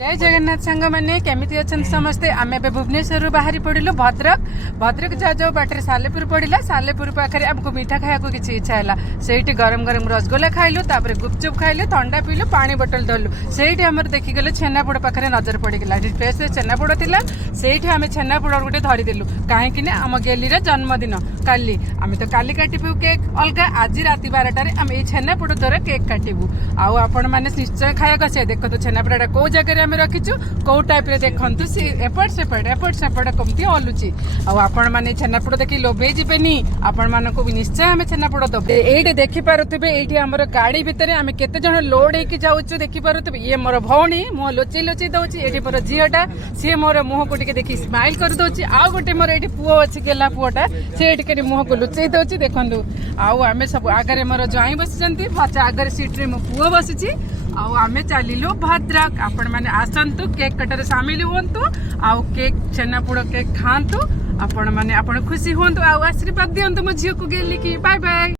जय जगन्नाथ सांग मैंने केमिति अच्छा समस्ते आम ए भुवनेश्वर बाहरी पड़िलु भद्रक भद्रक जाओ जाओ बाटर सालेपुर पड़ा सालेपुर पाखे आमको मीठा खाया किसी इच्छा है से गरम गरम रसगोला खाइलु गुपचुप खाइलु ठंडा पीलु पानी बोतल धरलु से देखिगले छेनापोड़ पाखे नजर पड़गला फेस छेनापोड़ थिला से आम छेनापोड़ गोटे धरीदेलु कहीं आम गेलीर जन्मदिन काली आम तो काली काटबू केक अलग आज रात 12टार आम ये छेनापोड़ द्वारा केक काटबू आपण मैंने निश्चय खाया से देखो छेनापोड़ा कौ जगह आम रखीचु कौ टाइप रे देखु सी एपट सेपट कमती हलुची आपण मैंने छेनापोड़ देखी लोभे जीवेनी आपण मानक भी निश्चय आम छेनापोड़ दब ये देखिपे ये आम गाड़ी भितर आम केते जन लोड होगी जाऊँ देखिपे ये मोर भौणी मुह लुचई लुचई दौर ये मोर झीटा सी मोर मुह को देखी स्माइल कर दौर आउ गोटे मोर ये पुओ अच्छी गेला पुओटा से मुह को लुचई दौर देखु आम सब आगे मोर ज्वाई बसी आगे सीट्रे मो पुओ बसी आम चलिलु भद्रक आपण मैंने आसतु केक कटर सामिल हूँ आउ केक छेनापोड़ केक खातु आपण मैंने खुशी हूँ आशीर्वाद दिंतु मो झील को गेली कि बाय बाय।